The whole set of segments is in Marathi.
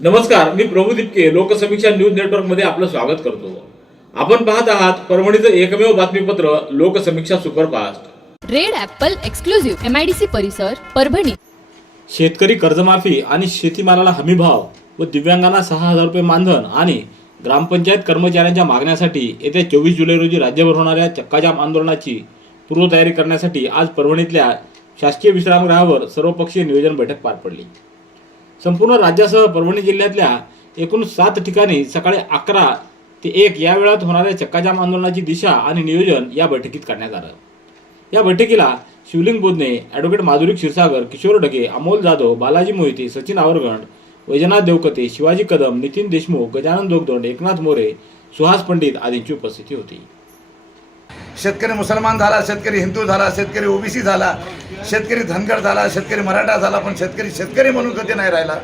नमस्कार मी प्रभू दिपके लोकसमीक्षा न्यूज नेटवर्कमध्ये आपलं स्वागत करतो. आपण पाहत आहात परभणीचं एकमेव बातमीपत्र Lokasamiksha superfast. Red apple exclusive MIDC परिसर परभणी. शेतकरी कर्जमाफी आणि शेतीमालाला हमीभाव व दिव्यांगांना सहा हजार रुपये मानधन आणि ग्रामपंचायत कर्मचाऱ्यांच्या मागण्यासाठी येत्या चोवीस जुलै रोजी राज्यभर होणाऱ्या चक्काजाम आंदोलनाची पूर्वतयारी करण्यासाठी आज परभणीतल्या शासकीय विश्रामगृहावर सर्वपक्षीय नियोजन बैठक पार पडली. संपूर्ण राज्यासह परभणी जिल्ह्यातल्या एकूण सात ठिकाणी सकाळी अकरा ते एक या वेळात होणाऱ्या चक्काजाम आंदोलनाची दिशा आणि नियोजन या बैठकीत करण्यात आलं. या बैठकीला शिवलिंग बोधने ॲडव्होकेट माधुरी क्षीरसागर किशोर ढगे अमोल जाधव बालाजी मोहिते सचिन आवरगंड वैजनाथ देवकते शिवाजी कदम नितीन देशमुख गजानन दोगदोंड एकनाथ मोरे सुहास पंडित आदींची उपस्थिती होती. शेतकरी मुसलमान झाला शेतकरी हिंदू झाला शेतकरी ओबीसी झाला शेतकरी धनगर झाला शेतकरी मराठा झाला पण शेतकरी शेतकरी म्हणून कधी नाही राहिला.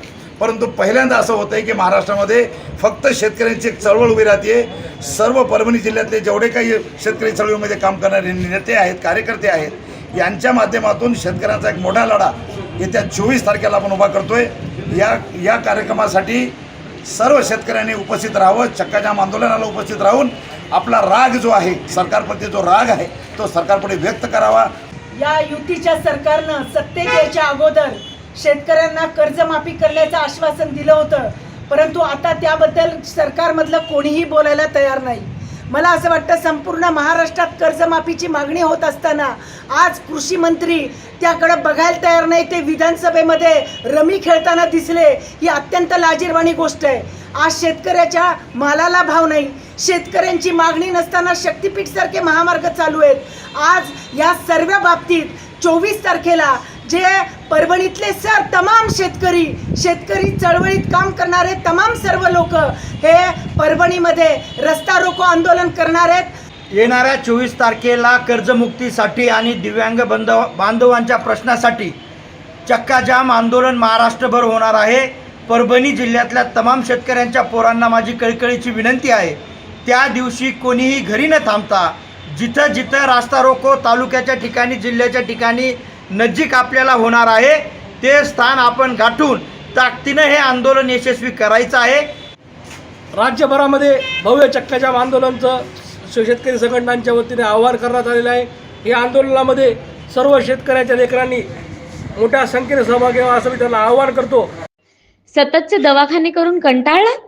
परंतु पहिल्यांदा असं होतं आहे की महाराष्ट्रामध्ये फक्त शेतकऱ्यांची एक चळवळ उभी राहते सर्व परभणी जिल्ह्यातले जेवढे काही शेतकरी चळवळीमध्ये काम करणारे नेते आहेत कार्यकर्ते आहेत यांच्या माध्यमातून शेतकऱ्यांचा एक मोठा लढा येत्या चोवीस तारखेला आपण उभा करतोय. या या कार्यक्रमासाठी सर्व शेतकऱ्यांनी उपस्थित राहावं चक्काजाम आंदोलनाला उपस्थित राहून आपला राग जो आहे सरकारप्रती जो राग आहे तो सरकारपुढे व्यक्त करावा. या युतीच्या सरकारनं सत्तेत यायच्या अगोदर शेतकऱ्यांना कर्जमाफी करण्याचं आश्वासन दिलं होतं. परंतु आता त्याबद्दल सरकारमधलं कोणीही बोलायला तयार नाही. मला असं वाटतं संपूर्ण महाराष्ट्रात कर्जमाफीची मागणी होत असताना आज कृषी मंत्री त्याकडे बघायला तयार नाही. ते विधानसभेमध्ये रमी खेळताना दिसले. ही अत्यंत लाजीरवाणी गोष्ट आहे. आज शेतकऱ्याच्या मालाला भाव नाही. शेतकऱ्यांची मागणी नसताना शक्तीपीठसारखे महामार्ग चालू आहेत. आज या सर्व बाबतीत चोवीस तारखेला जे परभणीतले सर तमाम शेतकरी शेतकरी चळवळीत काम करणारे तमाम सर्व लोक हे परभणीमध्ये रस्ता रोको आंदोलन करणार आहेत. येणाऱ्या चोवीस तारखेला कर्जमुक्तीसाठी आणि दिव्यांग बंधव बांधवांच्या प्रश्नासाठी चक्काजाम आंदोलन महाराष्ट्रभर होणार आहे. परभणी जिल्ह्यातल्या तमाम शेतकऱ्यांच्या पोरांना माझी कळकळीची विनंती आहे. त्या दिवशी कोणीही घरी न थांबता जिथं जिथं रास्ता रोको तालुक्याच्या ठिकाणी जिल्ह्याच्या ठिकाणी नजीक आपल्याला होणार आहे ते स्थान आपण गाठून ताकदीनं हे आंदोलन यशस्वी करायचं आहे. राज्यभरामध्ये भव्य चक्काजाम आंदोलनचं शेतकरी संघटनांच्या वतीने आवाहन करण्यात आलेलं आहे. या आंदोलनामध्ये सर्व शेतकऱ्याच्या लेकरांनी मोठ्या संख्येने सहभाग घ्यावा असं मी त्यांना आवाहन करतो. सततचे दवाखाने करून कंटाळलात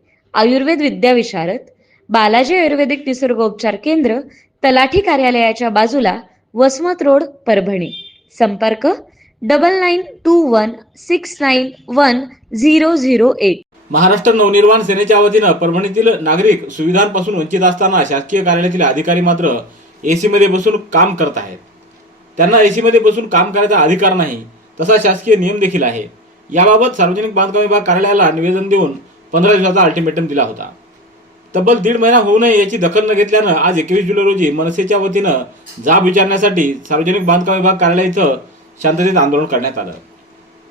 आयुर्वेद विद्याविशारद बालाजी आयुर्वेदिक निसर्गोपचार केंद्र तलाठी कार्यालयाच्या बाजूला वसमत रोड परभणी. संपर्क double nine two one six nine one zero zero eight. Maharashtra Navnirman सेनेच्या वतीनं परभणीतील नागरिक सुविधांपासून वंचित असताना शासकीय कार्यालयातील अधिकारी मात्र एसी मध्ये बसून काम करत आहेत. त्यांना एसी मध्ये बसून काम करायचा अधिकार नाही तसा शासकीय नियम देखील आहे. याबाबत सार्वजनिक बांधकाम विभाग कार्यालयाला निवेदन देऊन पंधरा दिवसाचा अल्टिमेटम दिला होता. तब्बल दीड महिना होऊ नये याची दखल न घेतल्यानं आज एकवीस जुलै रोजी मनसेच्या वतीनं जाब विचारण्यासाठी सार्वजनिक बांधकाम विभाग कार्यालय इथं शांततेत आंदोलन करण्यात आलं.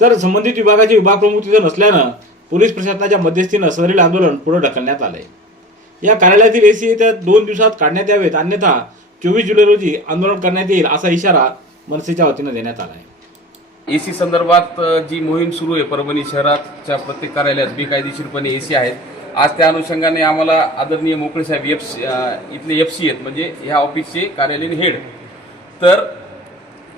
तर संबंधित विभागाचे विभाग प्रमुख तिथं नसल्यानं पोलीस प्रशासनाच्या मध्यस्थीनं सदरील आंदोलन पुढे ढकलण्यात आलंय. या कार्यालयातील एसी येत्या दोन दिवसात काढण्यात यावेत अन्यथा चोवीस जुलै रोजी आंदोलन करण्यात येईल असा इशारा मनसेच्या वतीनं देण्यात आला आहे ए सी संदर्भात जी मोहीम सुरू आहे परभणी शहराच्या प्रत्येक कार्यालयात बेकायदेशीरपणे ए सी आहेत. आज त्या अनुषंगाने आम्हाला आदरणीय मोकळे साहेब एफ सी इथले एफ सी आहेत म्हणजे ह्या ऑफिसचे कार्यालयीन हेड. तर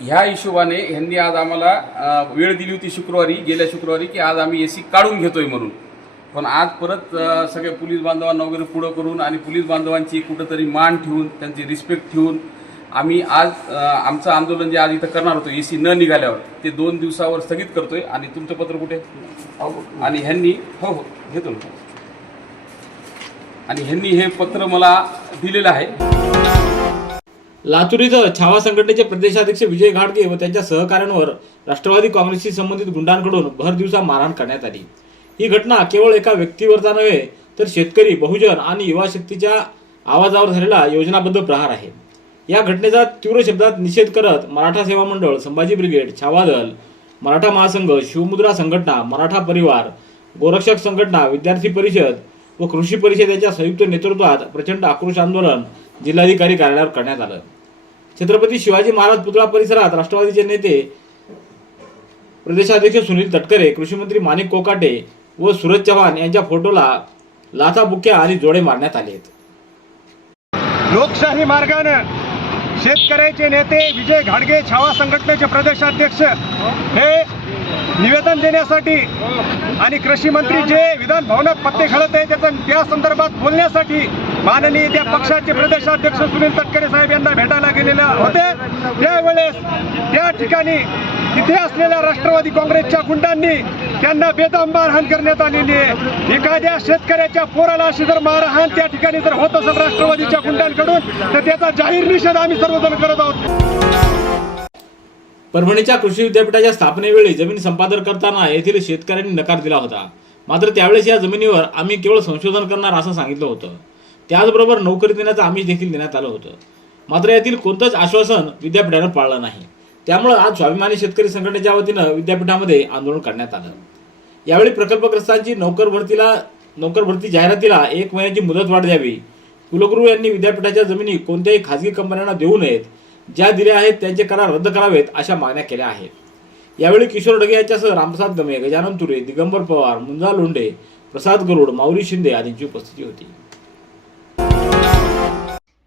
ह्या हिशोबाने ह्यांनी आज आम्हाला वेळ दिली होती शुक्रवारी गेल्या शुक्रवारी की आज आम्ही ए सी काढून घेतोय म्हणून. पण आज परत सगळ्या पोलीस बांधवांना वगैरे पुढं करून आणि पोलीस बांधवांची कुठंतरी मान ठेवून त्यांची रिस्पेक्ट ठेवून आम्ही आज आमचं आंदोलन जे आज इथं करणार होतो ए सी न निघाल्यावर ते दोन दिवसावर स्थगित करतोय. आणि तुमचं पत्र कुठे? आणि ह्यांनी हो हो घेतो ना. आणि ह्यांनी हे पत्र मला दिलेलं आहे. लातूर इथं छावा संघटनेचे प्रदेशाध्यक्ष विजय घाडगे व त्यांच्या सहकाऱ्यांवर राष्ट्रवादी काँग्रेसशी संबंधित गुंडांकडून भर दिवसा मारहाण करण्यात आली. ही घटना केवळ एका व्यक्तीवरचा नव्हे तर शेतकरी बहुजन आणि युवा शक्तीच्या आवाजावर झालेला योजनाबद्ध प्रहार आहे. या घटनेचा तीव्र शब्दात निषेध करत मराठा सेवा मंडळ संभाजी ब्रिगेड छावा दल मराठा महासंघ शिवमुद्रा संघटना मराठा परिवार गोरक्षक संघटना विद्यार्थी परिषद व कृषी परिषद यांच्या संयुक्त नेतृत्वात प्रचंड आक्रोश आंदोलन जिल्हाधिकारी कार्यालयावर करण्यात आलं. छत्रपती शिवाजी महाराज पुतळा परिसरात राष्ट्रवादीचे नेते प्रदेशाध्यक्ष सुनील तटकरे कृषीमंत्री माणिक कोकाटे व सूरज चव्हाण यांच्या फोटोला लाथा बुक्या आणि जोडे मारण्यात आले लोकशाही मार्गाने शेतकऱ्याचे नेते विजय घाडगे छावा संघटनेचे प्रदेशाध्यक्ष. हे निवेदन देण्यासाठी आणि कृषी मंत्री जे विधान भवनात पत्ते खेळत आहे त्याचा त्या संदर्भात बोलण्यासाठी माननीय त्या पक्षाचे प्रदेशाध्यक्ष सुनील तटकरे साहेब यांना भेटायला गेलेले होते. त्यावेळेस त्या ठिकाणी तिथे असलेल्या राष्ट्रवादी काँग्रेसच्या गुंडांनी त्यांना बेदम मारहाण करण्यात आलेली आहे. एखाद्या शेतकऱ्याच्या पोराला अशी जर मारहाण त्या ठिकाणी जर होत असेल राष्ट्रवादीच्या गुंडांकडून तर त्याचा जाहीर निषेध आम्ही सर्वजण करत आहोत. परभणीच्या कृषी विद्यापीठाच्या स्थापनेवेळी जमीन संपादन करताना येथील शेतकऱ्यांनी नकार दिला होता. मात्र त्यावेळेस या जमिनीवर आम्ही केवळ संशोधन करणार असं सांगितलं होतं. त्याचबरोबर नोकरी देण्याचं आम्ही देखील देण्यात आलं होतं. मात्र यातील कोणतंच आश्वासन विद्यापीठानं पाळलं नाही. त्यामुळं आज स्वाभिमानी शेतकरी संघटनेच्या वतीनं विद्यापीठामध्ये आंदोलन करण्यात आलं. यावेळी प्रकल्पग्रस्तांची नोकर भरतीला नोकर भरती जाहिरातीला एक महिन्याची मुदत वाढ द्यावी. कुलगुरू यांनी विद्यापीठाच्या जमिनी कोणत्याही खाजगी कंपन्यांना देऊ नयेत ज्या दिल्या आहेत त्यांचे करार रद्द करावेत अशा मागण्या केल्या आहेत. यावेळी किशोर ढगे यांच्यासह रामप्रसाद गमे गजानन तुरे दिगंबर पवार मुंजा लोंढे प्रसाद गरुड माऊली शिंदे आदींची उपस्थिती होती.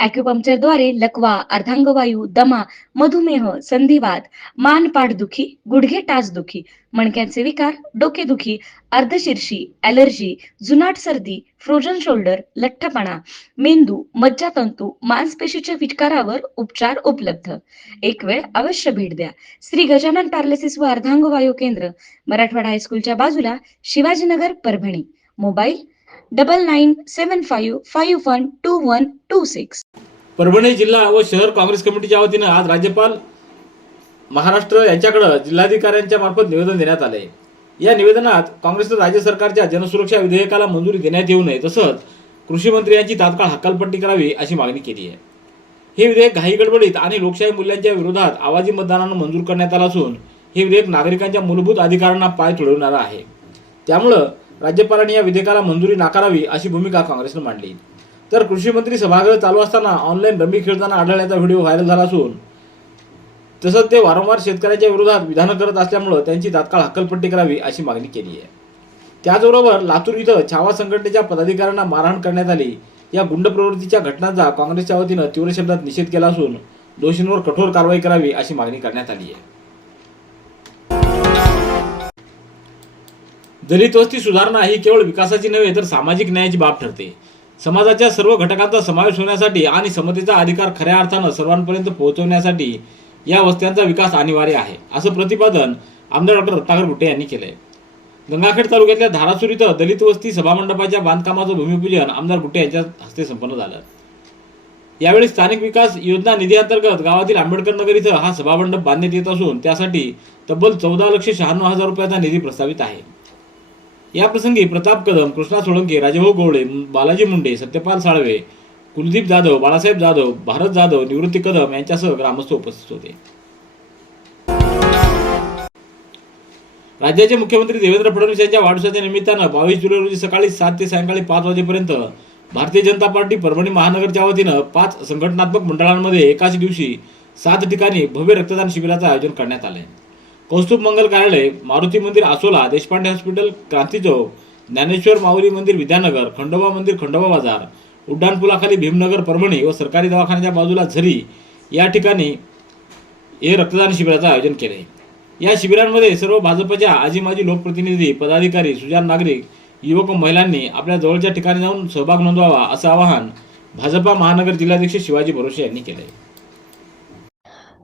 अॅक्युपंक्चरद्वारे लकवा अर्धांगवायू दमा मधुमेह संधिवात मान पाठदुखी गुडघे टाचदुखी मणक्यांचे विकार डोकेदुखी अर्धशिरशी ॲलर्जी जुनाट सर्दी फ्रोजन शोल्डर लठ्ठपणा मेंदू मज्जातंतू मांसपेशीच्या विटकारावर उपचार उपलब्ध. एक वेळ अवश्य भेट द्या. श्री गजानन पॅरालिसिस व अर्धांगवायू केंद्र मराठवाडा हायस्कूलच्या बाजूला Shivajinagar Parbhani. Mobile double nine seven five five one two one two six Parbhani जिल्हा व शहर काँग्रेस कमिटीच्या वतीनं आज राज्यपाल महाराष्ट्र यांच्याकडे जिल्हाधिकाऱ्यांच्या मार्फत निवेदन देण्यात आले या निवेदनात काँग्रेसनं राज्य सरकारच्या जनसुरक्षा विधेयकाला मंजुरी देण्यात येऊ नये तसंच कृषी मंत्री यांची तात्काळ हकालपट्टी करावी अशी मागणी केली आहे. हे विधेयक घाई गडबडीत आणि लोकशाही मूल्यांच्या विरोधात आवाजी मतदानानं मंजूर करण्यात आलं असून हे विधेयक नागरिकांच्या मूलभूत अधिकारांना पाय तुळवणारं आहे. त्यामुळं राज्यपालांनी या विधेयकाला मंजुरी नाकारावी अशी भूमिका काँग्रेसनं मांडली. तर कृषी मंत्री सभागृह चालू असताना ऑनलाईन रमी खेळताना आढळण्याचा व्हिडिओ व्हायरल झाला असून तसंच ते वारंवार शेतकऱ्यांच्या विरोधात विधानं करत असल्यामुळं त्यांची तात्काळ हक्कलपट्टी करावी अशी मागणी केली आहे. त्याचबरोबर लातूर इथं छावा संघटनेच्या पदाधिकाऱ्यांना मारहाण करण्यात आली. या गुंड प्रवृत्तीच्या घटनांचा काँग्रेसच्या वतीनं तीव्र शब्दात निषेध केला असून दोषींवर कठोर कारवाई करावी अशी मागणी करण्यात आली आहे. दलित वस्ती सुधारणा ही केवळ विकासाची नव्हे तर सामाजिक न्यायाची बाब ठरते. समाजाच्या सर्व घटकांचा समावेश होण्यासाठी आणि समतेचा अधिकार खऱ्या अर्थानं सर्वांपर्यंत पोहोचवण्यासाठी या वस्त्यांचा विकास अनिवार्य आहे असं प्रतिपादन आमदार डॉक्टर रत्नाकर गुट्टे यांनी केलंय. गंगाखेड तालुक्यातल्या धारासूर इथं दलित वस्ती सभामंडपाच्या बांधकामाचं भूमिपूजन आमदार गुट्टे यांच्या हस्ते संपन्न झालं. यावेळी स्थानिक विकास योजना निधी अंतर्गत गावातील आंबेडकर नगर इथं हा सभामंडप बांधण्यात येत असून त्यासाठी तब्बल चौदा लक्ष शहाण्णव हजार रुपयाचा निधी प्रस्तावित आहे. याप्रसंगी प्रताप कदम कृष्णा सोळंके राजभाऊ गोवळे बालाजी मुंडे सत्यपाल साळवे कुलदीप जाधव बाळासाहेब जाधव भारत जाधव निवृत्ती कदम यांच्यासह ग्रामस्थ उपस्थित होते. राज्याचे मुख्यमंत्री देवेंद्र फडणवीस यांच्या वाढदिवसाच्या निमित्तानं बावीस जुलै रोजी सकाळी सात ते सायंकाळी पाच वाजेपर्यंत भारतीय जनता पार्टी परभणी महानगरच्या वतीनं पाच संघटनात्मक मंडळांमध्ये एकाच दिवशी सात ठिकाणी भव्य रक्तदान शिबिराचं आयोजन करण्यात आलं आहे कौस्तुभ मंगल कार्यालय मारुती मंदिर आसोला देशपांडे हॉस्पिटल क्रांती चौक ज्ञानेश्वर माऊली मंदिर विद्यानगर खंडोबा मंदिर खंडोबा बाजार उड्डाणपुलाखाली भीमनगर परभणी व सरकारी दवाखान्याच्या बाजूला झरी या ठिकाणी हे रक्तदान शिबिराचं आयोजन केलं. आहे या शिबिरांमध्ये सर्व भाजपच्या आजी माजी लोकप्रतिनिधी पदाधिकारी सुजान नागरिक युवक व महिलांनी आपल्या जवळच्या ठिकाणी जाऊन सहभाग नोंदवावा असं आवाहन भाजपा महानगर जिल्हाध्यक्ष शिवाजी भरोसे यांनी केलं आहे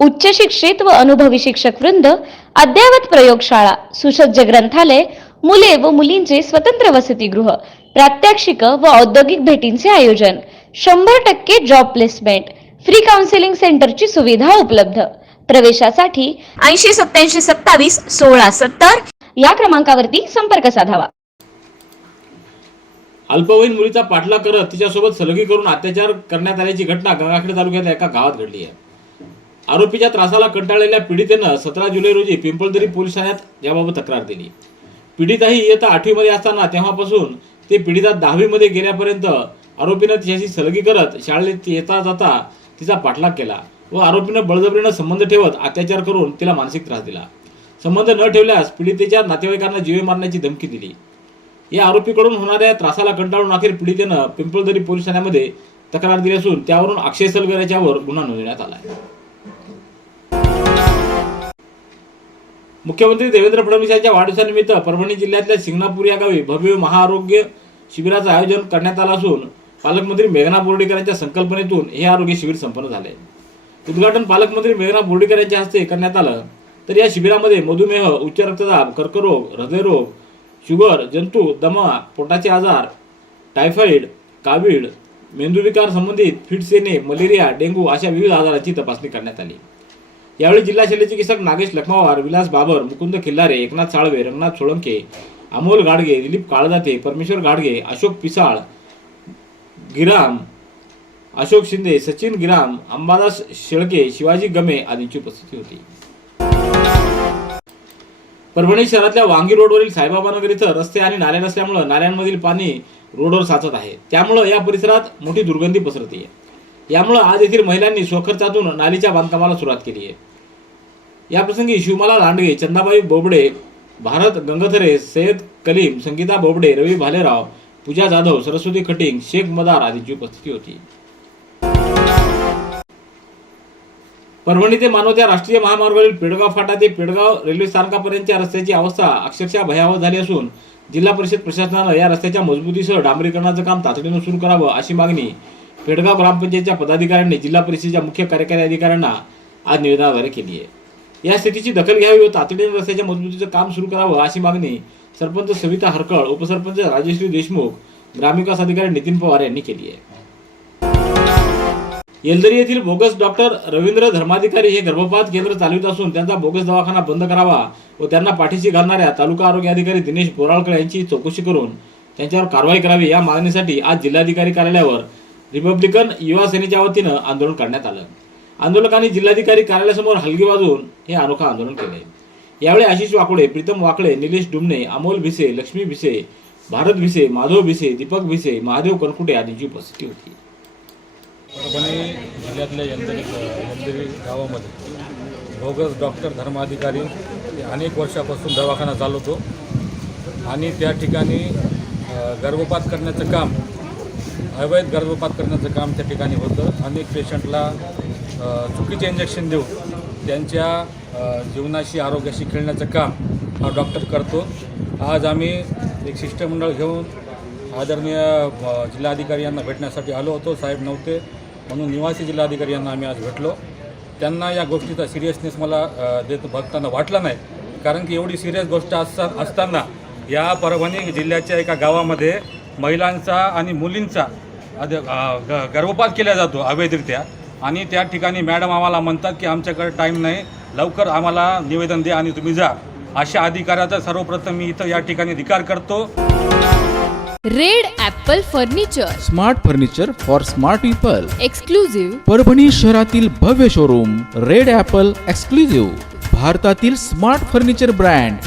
उच्च शिक्षित व अनुभवी शिक्षक वृंद अद्ययावत प्रयोगशाळा सुसज्ज ग्रंथालय मुले व मुलींचे स्वतंत्र वसतिगृह प्रात्यक्षिक व औद्योगिक भेटींचे आयोजन शंभर टक्के जॉब प्लेसमेंट फ्री काउन्सिलिंग सेंटरची सुविधा उपलब्ध. प्रवेशासाठी ऐंशी सत्याऐंशी सत्तावीस सोळा सत्तर या क्रमांकावरती संपर्क साधावा. अल्पवयीन मुलीचा पाठलाग करत तिच्यासोबत सलगी करून अत्याचार करण्यात आल्याची घटना गंगाखेड तालुक्यातल्या एका गावात घडली आहे. आरोपीच्या त्रासाला कंटाळलेल्या पीडितेनं सतरा जुलै रोजी पिंपळदरी पोलीस ठाण्यात याबाबत तक्रार दिली. पीडिताही इयत्ता आठवीमध्ये असताना तेव्हापासून ते पीडिता दहावीमध्ये गेल्यापर्यंत आरोपीनं तिच्याशी सलगी करत शाळेत येता जाता तिचा पाठलाग केला व आरोपीनं बळजबरीनं संबंध ठेवत अत्याचार करून तिला मानसिक त्रास दिला. संबंध न ठेवल्यास पीडितेच्या नातेवाईकांना जीवे मारण्याची धमकी दिली. या आरोपीकडून होणाऱ्या त्रासाला कंटाळून अखेर पीडितेनं पिंपळदरी पोलीस ठाण्यामध्ये तक्रार दिली असून त्यावरून अक्षय सलगर याच्यावर गुन्हा नोंदवण्यात आला आहे मुख्यमंत्री देवेंद्र फडणवीस यांच्या वाढदिवसानिमित्त परभणी जिल्ह्यातल्या सिंगणापूर या गावी भव्य महाआरोग्य शिबिराचं आयोजन करण्यात आलं असून पालकमंत्री मेघना बोर्डीकर यांच्या संकल्पनेतून हे आरोग्य शिबिर संपन्न झाले. उद्घाटन पालकमंत्री मेघना बोर्डीकर यांच्या हस्ते करण्यात आलं. तर या शिबिरामध्ये मधुमेह उच्च रक्तदाब कर्करोग हृदयरोग शुगर जंतू दमा पोटाचे आजार टायफॉईड कावीळ मेंदूविकार संबंधित फिटसेने मलेरिया डेंग्यू अशा विविध आजारांची तपासणी करण्यात आली. यावेळी जिल्हा शल्यचिकित्सक नागेश लखमावार विलास बाबर मुकुंद खिल्लारे एकनाथ साळवे रंगनाथ सोळंके अमोल गाडगे दिलीप काळदाते परमेश्वर गाडगे अशोक पिसाळ गिराम अशोक शिंदे सचिन गिराम अंबादास शेळके शिवाजी गमे आदींची उपस्थिती होती. परभणी शहरातल्या वांगी रोडवरील साईबाबा नगर इथं रस्ते आणि नाले नसल्यामुळे नाल्यांमधील पाणी रोडवर साचत आहे. त्यामुळं या परिसरात मोठी दुर्गंधी पसरते यामुळं आज येथील महिलांनी स्वखर्चातून नालीच्या बांधकामाला सुरुवात केली आहे याप्रसंगी शिवमाला लांडगे चंदाबाई बोबडे भारत गंगथरे सय्यद कलीम संगीता बोबडे रवी भालेराव पूजा जाधव सरस्वती खटिंग शेख मदार आदींची उपस्थिती होती. परभणी ते मानवत्या राष्ट्रीय महामार्गावरील पेडगाव फाटा ते पेडगाव रेल्वे स्थानकापर्यंतच्या रस्त्याची अवस्था अक्षरशः भयावह झाली असून जिल्हा परिषद प्रशासनानं या रस्त्याच्या मजबूतीसह डांबरीकरणाचं काम तातडीनं सुरू करावं अशी मागणी पेडगाव ग्रामपंचायतच्या पदाधिकाऱ्यांनी जिल्हा परिषदेच्या मुख्य कार्यकारी अधिकाऱ्यांना आज निवेदनाद्वारे केली आहे. या स्थितीची दखल घ्यावी व तातडीने रस्त्याच्या मजबूतीचं काम सुरू करावं अशी मागणी सरपंच सविता हरकळ उपसरपंच राजेश्री देशमुख ग्रामविकास अधिकारी नितीन पवार यांनी केली आहे. येलदरी येथील बोगस डॉक्टर रवींद्र धर्माधिकारी हे गर्भपात केंद्र चालवित असून त्यांचा बोगस दवाखाना बंद करावा व त्यांना पाठीशी घालणाऱ्या तालुका आरोग्य अधिकारी दिनेश बोराळकर यांची चौकशी करून त्यांच्यावर कारवाई करावी या मागणीसाठी आज जिल्हाधिकारी कार्यालयावर रिपब्लिकन युवा सेनेच्या वतीनं आंदोलन करण्यात आलं. आंदोलकांनी जिल्हाधिकारी कार्यालयासमोर हलगी वाजवून हे अनोखं आंदोलन केले यावेळी आशिष वाकोडे प्रीतम वाकडे निलेश डुमणे अमोल भिसे लक्ष्मी भिसे भारत भिसे माधव भिसे दीपक भिसे महादेव कनकुटे आदींची उपस्थिती होती. परभणी जिल्ह्यातल्या यंत्रिक गावामध्ये बोगस डॉक्टर धर्माधिकारी अनेक वर्षापासून दवाखाना चालवतो. आणि त्या ठिकाणी गर्भपात करण्याचं काम अवैध गर्भपात करण्याचं काम त्या ठिकाणी होतं. अनेक पेशंटला चुकीचे इंजेक्शन देऊन त्यांच्या जीवनाशी आरोग्याशी खेळण्याचं काम हा डॉक्टर करतो. आज आम्ही एक शिष्टमंडळ घेऊन आदरणीय जिल्हाधिकारी यांना भेटण्यासाठी आलो होतो. साहेब नव्हते म्हणून निवासी जिल्हाधिकारी यांना आम्ही आज भेटलो. त्यांना या गोष्टीचा सिरियसनेस मला देत बघताना वाटला नाही. कारण की एवढी सिरियस गोष्ट असता असताना या परभणी जिल्ह्याच्या एका गावामध्ये महिलांचा आणि मुलींचा गर्भपात केला जातो अवैधरित्या. आणि त्या ठिकाणी मॅडम आम्हाला म्हणतात की आमच्याकडे टाईम नाही लवकर आम्हाला निवेदन द्या आणि तुम्ही जा. अशा अधिकाराचा सर्वप्रथम मी इथं या ठिकाणी धिकार करतो. Red Apple furniture. Smart furniture for smart people. Exclusive Parbhani शहरातील भव्य शोरूम रेड ॲपल एक्सक्लुझिव्ह भारतातील स्मार्ट फर्निचर ब्रँड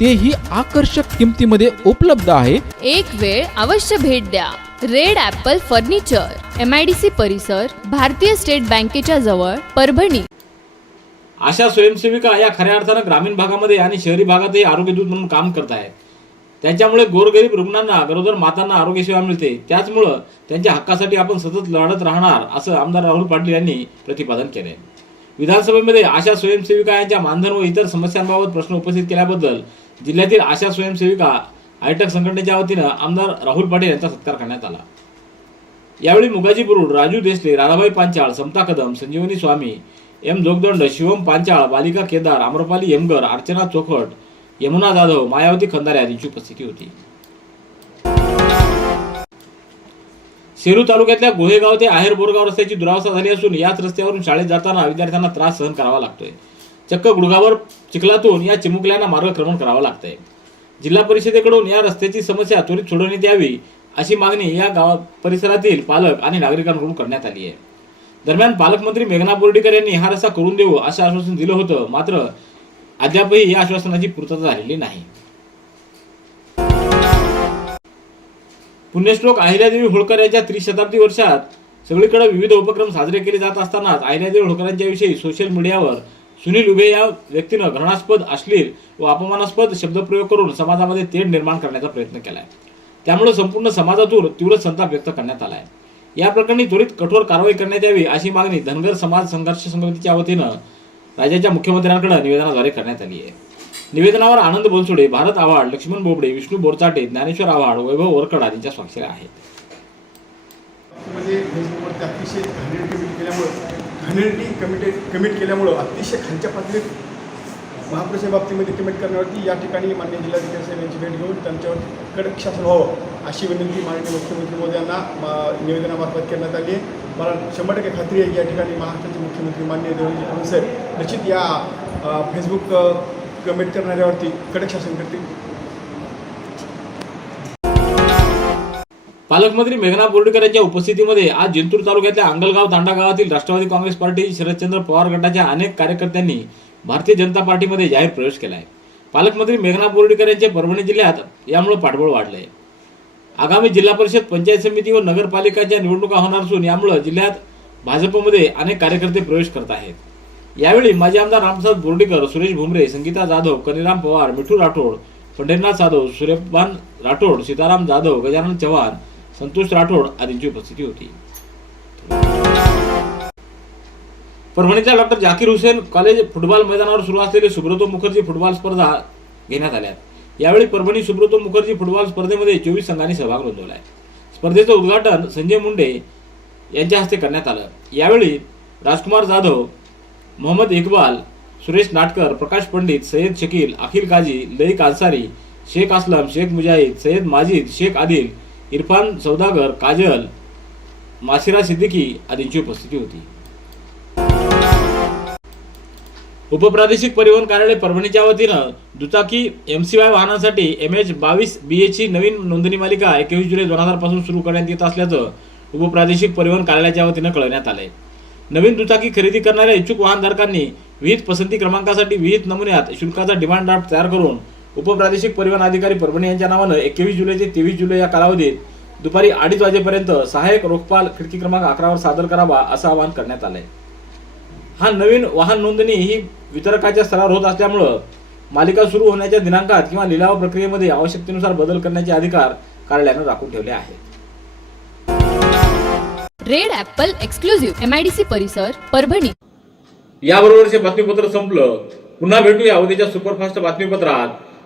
तेही आकर्षक किमतीमध्ये उपलब्ध आहे. एक वेळ अवश्य भेट द्या. Red apple furniture M I D C परिसर भारतीय स्टेट बँकेच्या जवळ परभणी. अशा स्वयंसेविका या खऱ्या अर्थानं ग्रामीण भागामध्ये आणि शहरी भागातही आरोग्यदूत म्हणून काम करत आहेत. त्यांच्यामुळे गोरगरीब रुग्णांना गरोदर मातांना आरोग्य सेवा मिळते. त्याचमुळं त्यांच्या हक्कासाठी आपण सतत लढत राहणार असं आमदार राहुल पाटील यांनी प्रतिपादन केलंय. विधानसभेमध्ये आशा स्वयंसेविका यांच्या मानधन व इतर समस्यांबाबत प्रश्न उपस्थित केल्याबद्दल जिल्ह्यातील आशा स्वयंसेविका आयटक संघटनेच्या वतीनं आमदार राहुल पाटील यांचा सत्कार करण्यात आला. यावेळी मुगाजी बुरुड राजू देसले राधाबाई पांचाळ समता कदम संजीवनी स्वामी एम जोगदंड शिवम पांचाळ बालिका केदार आम्रपाली यमगर अर्चना चोखट यमुना जाधव मायावती खंदारे आदींची उपस्थिती होती. सेलू तालुक्यातल्या गोहेगाव ते आहेर बोरगाव रस्त्याची दुरावस्था झाली असून याच रस्त्यावरून शाळेत जाताना विद्यार्थ्यांना त्रास सहन करावा लागतोय. चक्क गुडगावर चिखलातून या चिमुकल्यांना मार्गक्रमण करावं लागतंय. जिल्हा परिषदेकडून या रस्त्याची समस्या त्वरित सोडवण्यात यावी अशी मागणी या गावा परिसरातील पालक आणि नागरिकांकडून करण्यात आली आहे दरम्यान पालकमंत्री मेघना बोर्डीकर यांनी हा रस्ता करून देऊ असं आश्वासन दिलं होतं मात्र अद्यापही या आश्वासनाची पूर्तता झालेली नाही. पुण्यश्लोक अहिल्यादेवी होळकर यांच्या त्रिशताब्दी वर्षात सगळीकडे विविध उपक्रम साजरे केले जात असतानाच अहिल्यादेवी होळकरांच्या विषयी सोशल मीडियावर सुनील उभे या व्यक्तीनं घृणास्पद अश्लील व अपमानास्पद शब्दप्रयोग करून समाजामध्ये तेढ निर्माण करण्याचा प्रयत्न केलाय. त्यामुळे संपूर्ण समाजातून तीव्र संताप व्यक्त करण्यात आलाय. या प्रकरणी त्वरित कठोर कारवाई करण्यात यावी अशी मागणी धनगर समाज संघर्ष समितीच्या वतीनं राज्याच्या मुख्यमंत्र्यांकडे निवेदनाद्वारे करण्यात आली आहे. निवेदनावर आनंद बनसोडे भारत आव्हाड लक्ष्मण बोबडे विष्णू बोरचाटे ज्ञानेश्वर आव्हाड वैभव वरकड आदींच्या स्वाक्षऱ्या आहेत. घनंटी केल्यामुळं कमिटेड कमिट केल्यामुळं अतिशय खालच्या पातळीत महापुरुषा बाबतीमध्ये कमिट करण्यावरती या ठिकाणी माननीय जिल्हाधिकारी साहेब यांची भेट घेऊन त्यांच्यावर कडक शासन व्हावं अशी विनंती माननीय मुख्यमंत्री मोदी यांना निवेदनामार्फत करण्यात आली आहे. मला शंभर टक्के खात्री आहे की या ठिकाणी महाराष्ट्राचे मुख्यमंत्री माननीय देवेंद्र फडणवीस साहेब निश्चित या फेसबुक कमेंट करणाऱ्यावरती कडक शासन करतील. पालकमंत्री मेघना बोर्डीकर यांच्या उपस्थितीमध्ये आज जिंतूर तालुक्यातल्या अंगलगाव तांडा गावातील राष्ट्रवादी काँग्रेस पार्टी शरदचंद्र पवार गटाच्या अनेक कार्यकर्त्यांनी भारतीय जनता पार्टीमध्ये जाहीर प्रवेश केला आहे पालकमंत्री मेघना बोर्डीकर यांचे परभणी जिल्ह्यात यामुळे पाठबळ वाढलं आहे आगामी जिल्हा परिषद पंचायत समिती व नगरपालिकांच्या निवडणुका होणार असून यामुळे जिल्ह्यात भाजपमध्ये अनेक कार्यकर्ते प्रवेश करत आहेत. यावेळी माजी आमदार रामप्रसाद बोर्डीकर सुरेश भुमरे संगीता जाधव कनिराम पवार मिठू राठोड पंढरीनाथ जाधव सूर्यपान राठोड सीताराम जाधव गजानन चव्हाण संतोष राठोड आदींची उपस्थिती होती. परभणीच्या doctor Zakir Hussain college football मैदानावर सुरू असलेली सुब्रतो मुखर्जी फुटबॉल स्पर्धा घेण्यात आल्यात. यावेळी परभणी सुब्रतो मुखर्जी फुटबॉल स्पर्धेमध्ये चोवीस संघांनी सहभाग नोंदवलाय. स्पर्धेचं उद्घाटन संजय मुंडे यांच्या हस्ते करण्यात आलं. यावेळी राजकुमार जाधव मोहम्मद इक्बाल सुरेश नाटकर प्रकाश पंडित सय्यद शकील अखिल काजी लई कालसारी शेख असलम शेख मुजाहिद सय्यद माजिद शेख आदिल इरफान सौदागर काजल मासिरा सिद्दीकी आदींची उपस्थिती होती. उपप्रादेशिक परिवहन कार्यालय परभणीच्या वतीनं दुचाकी एम सी वाय वाहनांसाठी एम एच बावीस बी एची नवीन नोंदणी मालिका एकवीस जुलै दोन हजारपासून सुरू करण्यात येत असल्याचं उपप्रादेशिक परिवहन कार्यालयाच्या वतीनं कळवण्यात आलंय. नवीन दुचाकी खरेदी करणाऱ्या इच्छुक वाहनधारकांनी विहित पसंती क्रमांकासाठी विहित नमुन्यात शुल्काचा डिमांड ड्राफ्ट तयार करून उपप्रादेशिक परिवहन अधिकारी परभणी यांच्या नावानं एकवीस जुलै ते तेवीस जुलै या कालावधीत दुपारी अडीच वाजेपर्यंत सहाय्यक रोखपाल खिडकी क्रमांक अकरावर सादर करावा असं आवाहन करण्यात आलंय. हा नवीन वाहन नोंदणी ही वितरकाच्या स्तरावर होत असल्यामुळं मालिका सुरू होण्याच्या दिनांकात किंवा लिलाव प्रक्रियेमध्ये आवश्यकतेनुसार बदल करण्याचे अधिकार कार्यालयानं राखून ठेवले आहेत. Red apple exclusive M I D C परिसर परभणी. याबरोबरचे बातमीपत्र संपलं. पुन्हा भेटूया उद्याच्या सुपरफास्ट बातमीपत्रात.